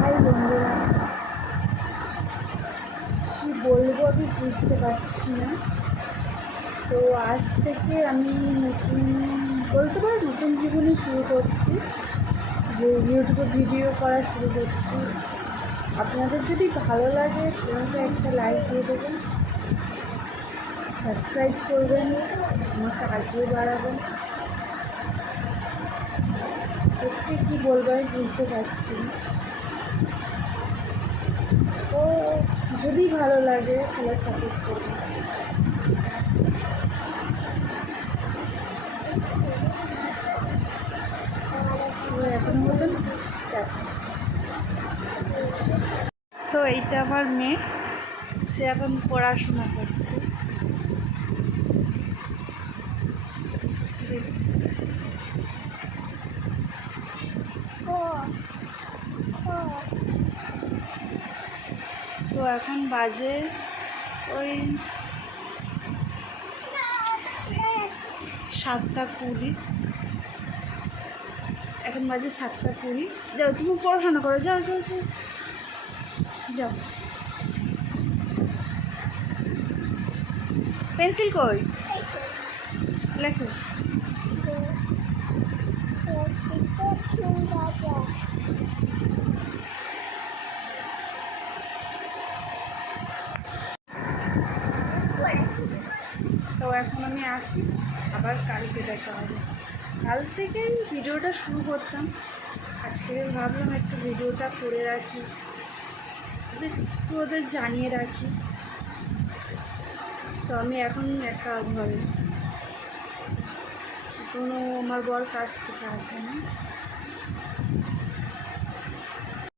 High বন্ধুরা, কী বলবো আমি বুঝতে পারছি না। তো আজ থেকে আমি নতুন বলতে পারো নতুন জীবনে শুরু করছি, যে ইউটিউবে ভিডিও করা শুরু করছি। আপনাদের যদি ভালো লাগে তাহলে একটা লাইক দিয়ে দেবেন, সাবস্ক্রাইব করবেন, আমাকে আগ্রহ বাড়াবেন। সত্যি কী বলবো আমি বুঝতে পারছি না। তো যদি ভালো লাগে তাহলে সাপোর্ট করবেন। এখনো মতন তো এইটা আমার মেয়ে, সে এখন পড়াশোনা করছে। তো এখন বাজে ওই 7:20। এখন বাজে 7:20। যাও তুমি পড়াশোনা করো, যাও যাও যাও যাও। পেন্সিল কই, লেখো। তো এখন আমি আসি, আবার কালকে দেখা হবে। কাল থেকে ভিডিওটা শুরু করতাম, আজকে ভাবলাম একটু ভিডিওটা করে রাখি, একটু ওদের জানিয়ে রাখি। তো আমি এখন একা ঘরে, কোনো আমার বর কাজ থেকে আসে না।